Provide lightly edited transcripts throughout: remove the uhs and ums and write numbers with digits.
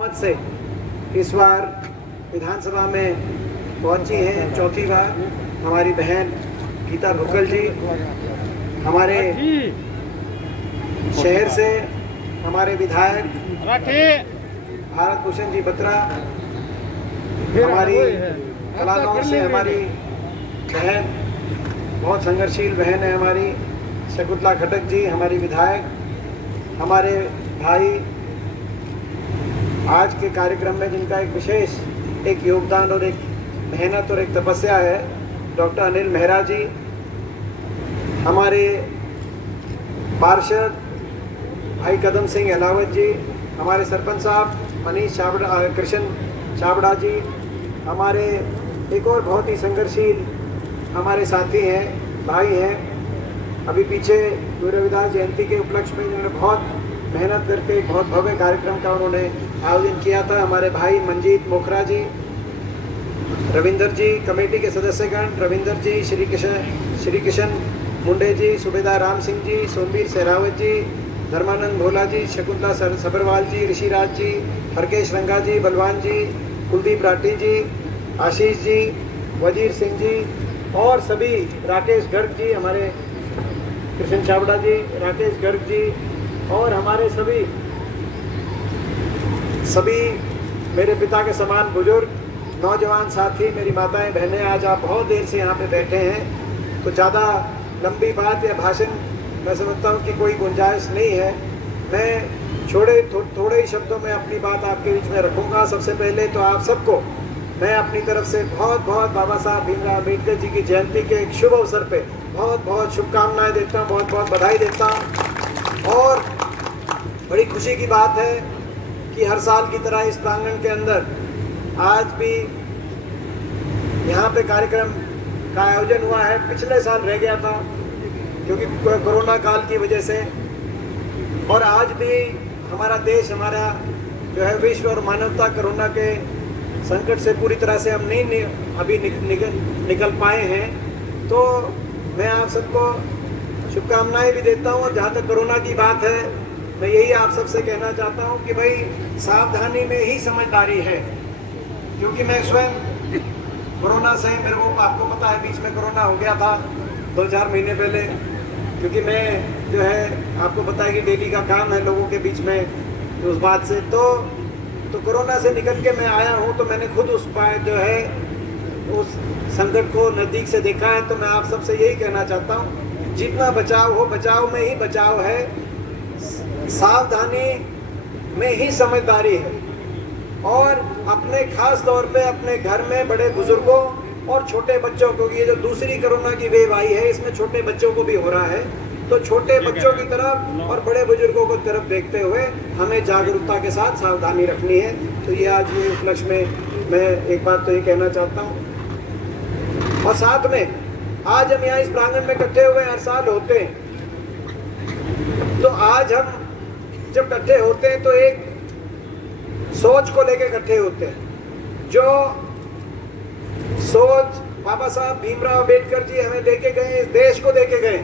मत से इस बार विधानसभा में पहुंची हैं चौथी बार हमारी बहन गीता भुक्कल जी। हमारे शहर से हमारे विधायक भारत भूषण जी बत्रा, हमारी कलागांव से हमारी बहन, बहुत संघर्षशील बहन है हमारी शकुंतला खटक जी, हमारी विधायक, हमारे भाई आज के कार्यक्रम में जिनका एक विशेष एक योगदान और एक मेहनत और एक तपस्या है, डॉक्टर अनिल मेहरा जी, हमारे पार्षद भाई कदम सिंह अहलावत जी, हमारे सरपंच साहब मनीष छाबड़ा, कृष्ण छाबड़ा जी, हमारे एक और बहुत ही संघर्षशील हमारे साथी हैं, भाई हैं। अभी पीछे गुरु रविदास जयंती के उपलक्ष्य में जिन्होंने बहुत मेहनत करके एक बहुत भव्य कार्यक्रम का उन्होंने आयोजन किया था, हमारे भाई मंजीत मोखरा जी, रविंदर जी, कमेटी के सदस्यगण रविंदर जी, श्री किशन मुंडे जी, सूबेदार राम सिंह जी, सोमवीर सहरावत जी, धर्मानंद भोला जी, शकुंतला सबरवाल जी, ऋषिराज जी, हरकेश रंगा जी, बलवान जी, कुलदीप राठी जी, आशीष जी, वजीर सिंह जी और सभी, राकेश गर्ग जी, हमारे कृष्ण छाबड़ा जी, राकेश गर्ग जी और हमारे सभी मेरे पिता के समान बुजुर्ग, नौजवान साथी, मेरी माताएं बहनें, आज आप बहुत देर से यहाँ पे बैठे हैं, तो ज़्यादा लंबी बात या भाषण मैं समझता हूँ कि कोई गुंजाइश नहीं है। मैं थोड़े ही शब्दों में अपनी बात आपके बीच में रखूँगा। सबसे पहले तो आप सबको मैं अपनी तरफ से बहुत बहुत बाबा साहब भीमराव अम्बेडकर जी की जयंती के एक शुभ अवसर पे बहुत बहुत शुभकामनाएं देता हूँ, बहुत बहुत बधाई देता हूँ। और बड़ी खुशी की बात है कि हर साल की तरह इस प्रांगण के अंदर आज भी यहाँ पे कार्यक्रम का आयोजन हुआ है। पिछले साल रह गया था क्योंकि कोरोना काल की वजह से, और आज भी हमारा देश, हमारा जो है विश्व और मानवता कोरोना के संकट से पूरी तरह से हम अभी निकल पाए हैं। तो मैं आप सबको शुभकामनाएं भी देता हूँ। और जहाँ तक कोरोना की बात है, मैं यही आप सबसे कहना चाहता हूँ कि भाई सावधानी में ही समझदारी है, क्योंकि मैं स्वयं कोरोना से, मेरे को आपको पता है बीच में कोरोना हो गया था 2-4 महीने पहले, क्योंकि मैं जो है आपको पता है कि डेली का काम है लोगों के बीच में उस बात से, तो कोरोना से निकल के मैं आया हूँ, तो मैंने खुद उस बात जो है उस संकट को नज़दीक से देखा है। तो मैं आप सबसे यही कहना चाहता हूँ, जितना बचाव हो, बचाव में ही बचाव है, सावधानी में ही समझदारी है। और अपने खास तौर पे अपने घर में बड़े बुजुर्गों और छोटे बच्चों को, ये जो दूसरी कोरोना की वेव आई है इसमें छोटे बच्चों को भी हो रहा है, तो छोटे बच्चों की तरफ और बड़े बुजुर्गों की तरफ देखते हुए हमें जागरूकता के साथ सावधानी रखनी है। तो ये आज ये उपलक्ष्य में मैं एक बात तो ये कहना चाहता हूँ। और साथ में आज हम यहाँ इस प्रांगण में इकट्ठे हुए हर साल होते हैं, तो आज हम जब इकट्ठे होते हैं तो एक सोच को लेकर इकट्ठे होते हैं, जो सोच बाबा साहब भीमराव अम्बेडकर जी हमें देके गए, इस देश को देके गए,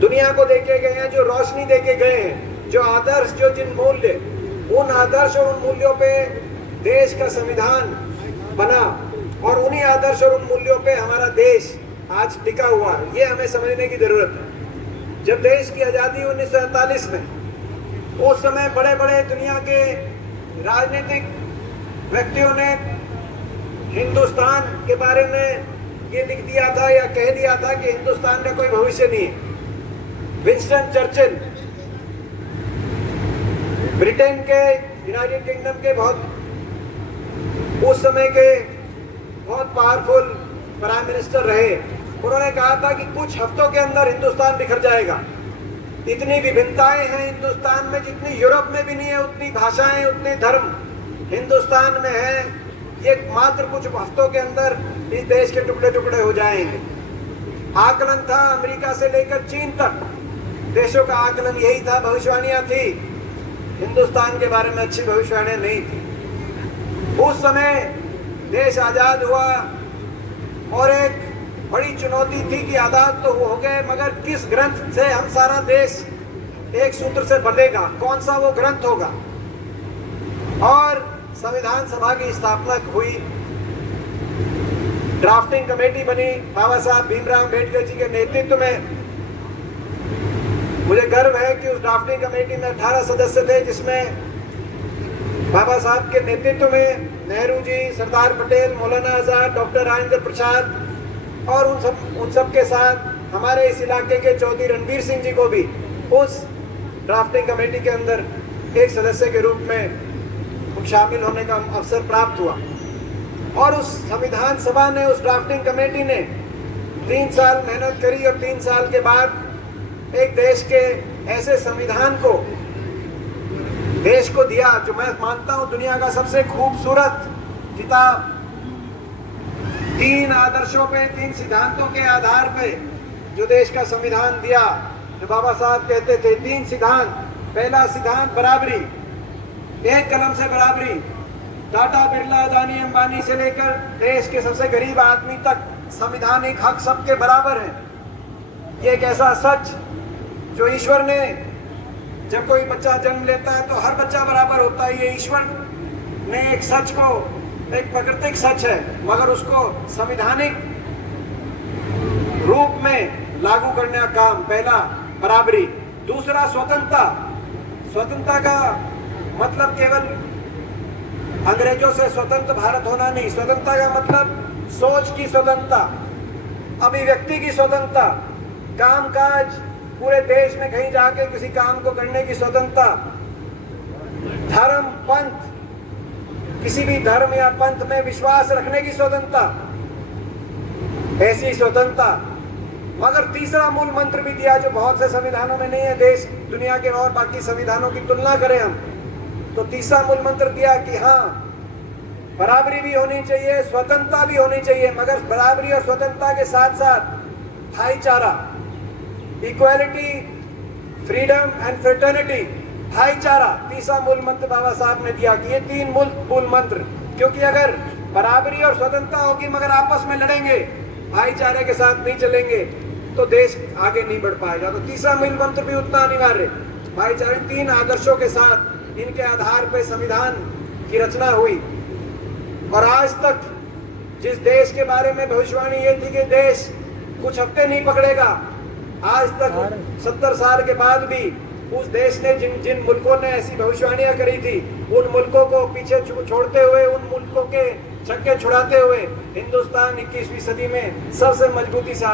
दुनिया को देके गए हैं, जो रोशनी देके गए हैं, जो आदर्श, जो जिन मूल्य, उन आदर्श और उन मूल्यों पे देश का संविधान बना, और उन्हीं आदर्श और उन मूल्यों पे हमारा देश आज टिका हुआ है। ये हमें समझने की जरूरत है। जब देश की आज़ादी 1947 में, उस समय बड़े बड़े दुनिया के राजनीतिक व्यक्तियों ने हिंदुस्तान के बारे में ये लिख दिया था या कह दिया था कि हिंदुस्तान का कोई भविष्य नहीं है। विंस्टन चर्चिल, ब्रिटेन के, यूनाइटेड किंगडम के बहुत उस समय के बहुत पावरफुल प्राइम मिनिस्टर रहे, उन्होंने कहा था कि कुछ हफ्तों के अंदर हिंदुस्तान बिखर जाएगा। इतनी विभिन्नताएं हैं हिंदुस्तान में जितनी यूरोप में भी नहीं है, उतनी भाषाएं, उतने धर्म हिंदुस्तान में है। ये मात्र कुछ हफ्तों के अंदर इस देश के टुकड़े टुकड़े हो जाएंगे। आकलन था अमेरिका से लेकर चीन तक, देशों का आकलन यही था, भविष्यवाणियां थी, हिंदुस्तान के बारे में अच्छी भविष्यवाणियां नहीं थी। उस समय देश आजाद हुआ और एक बड़ी चुनौती थी कि आजाद तो हो गए, मगर किस ग्रंथ से हम सारा देश एक सूत्र से बंधेगा, कौन सा वो ग्रंथ होगा। और संविधान सभा की स्थापना हुई, ड्राफ्टिंग कमेटी बनी बाबा साहब भीमराव अम्बेडकर जी के नेतृत्व में। मुझे गर्व है कि उस ड्राफ्टिंग कमेटी में 18 सदस्य थे, जिसमें बाबा साहब के नेतृत्व में नेहरू जी, सरदार पटेल, मौलाना आजाद, डॉक्टर राजेंद्र प्रसाद और उन सब के साथ हमारे इस इलाके के चौधरी रणबीर सिंह जी को भी उस ड्राफ्टिंग कमेटी के अंदर एक सदस्य के रूप में शामिल होने का अवसर प्राप्त हुआ। और उस संविधान सभा ने, उस ड्राफ्टिंग कमेटी ने 3 साल मेहनत करी और 3 साल के बाद एक देश के ऐसे संविधान को देश को दिया जो मैं मानता हूं दुनिया का सबसे खूबसूरत किताब। 3 आदर्शों पे, 3 सिद्धांतों के आधार पे जो देश का संविधान दिया, जो बाबा साहब कहते थे 3 सिद्धांत। पहला सिद्धांत बराबरी, एक कलम से बराबरी। टाटा, बिरला, अदानी, अंबानी से लेकर देश के सबसे गरीब आदमी तक संवैधानिक हक सबके बराबर है। ये एक ऐसा सच जो ईश्वर ने, जब कोई बच्चा जन्म लेता है तो हर बच्चा बराबर होता है, ये ईश्वर ने एक सच को, एक प्राकृतिक सच है, मगर उसको संवैधानिक रूप में लागू करने का काम। पहला बराबरी। दूसरा स्वतंत्रता। स्वतंत्रता का मतलब केवल अंग्रेजों से स्वतंत्र भारत होना नहीं, स्वतंत्रता का मतलब सोच की स्वतंत्रता, अभिव्यक्ति की स्वतंत्रता, कामकाज पूरे देश में कहीं जाके किसी काम को करने की स्वतंत्रता, धर्म, पंथ, किसी भी धर्म या पंथ में विश्वास रखने की स्वतंत्रता, ऐसी स्वतंत्रता। मगर तीसरा मूल मंत्र भी दिया जो बहुत से संविधानों में नहीं है। देश दुनिया के और बाकी संविधानों की तुलना करें हम तो तीसरा मूल मंत्र दिया कि हाँ, बराबरी भी होनी चाहिए, स्वतंत्रता भी होनी चाहिए, मगर बराबरी और स्वतंत्रता के साथ साथ भाईचारा, इक्वालिटी, फ्रीडम एंड फ्रेटर्निटी, भाईचारा। तीसरा मूल मंत्र बाबा साहब ने दिया कि ये 3 मूल मंत्र, क्योंकि अगर बराबरी और स्वतंत्रता होगी मगर आपस में लड़ेंगे, भाईचारे के साथ नहीं चलेंगे तो देश आगे नहीं बढ़ पाएगा। तो तीसरा मूल मंत्र भी उतना अनिवार्य। भाईचारे 3 आदर्शों के साथ, इनके आधार पर संविधान की रचना हुई। और आज तक जिस देश के बारे में भविष्यवाणी ये थी कि देश कुछ हफ्ते नहीं पकड़ेगा, आज तक 70 साल के बाद भी उस देश ने जिन मुल्कों ने ऐसी भविष्यवाणियां करी थी, उन मुल्कों को पीछे छोड़ते हुए, उन मुल्कों के छक्के छुड़ाते हुए हिंदुस्तान 21वीं सदी में सबसे मजबूती से